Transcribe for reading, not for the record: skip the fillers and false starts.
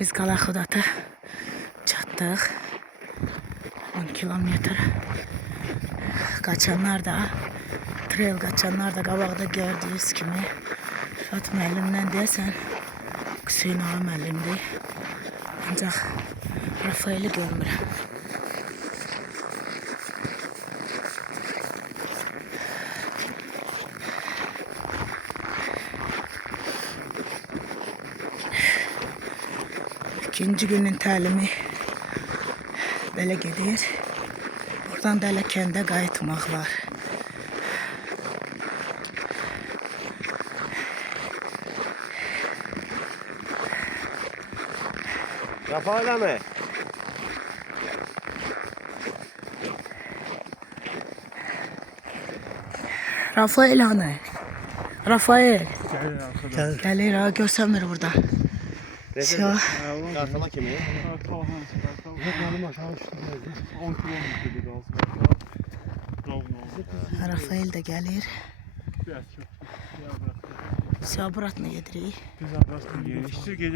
Biz Qalaxudata çatdıq. 10 kilometr. Qaçanlar da, trail qaçanlar da qabaqda gördüyünüz kimi. Rəfat müəllimdən deyəsən, Hüseyin ağa müəllimdir. Ancaq Rafaeli görmürəm. İkinci günün təlimi belə gedir. Buradan da elə kəndə qayıtmaq var. Rafael'e mi? Rafael hanı? Rafael. Gel. Gəlir ha, görsənmir burada. Şu. Kartala kimi? Benim aşağı uçtu. 10 kilometre dedi az. Rafael də gəlir. Biraz çok. Şu, buratına gedirik. Biz abrasını geliştir.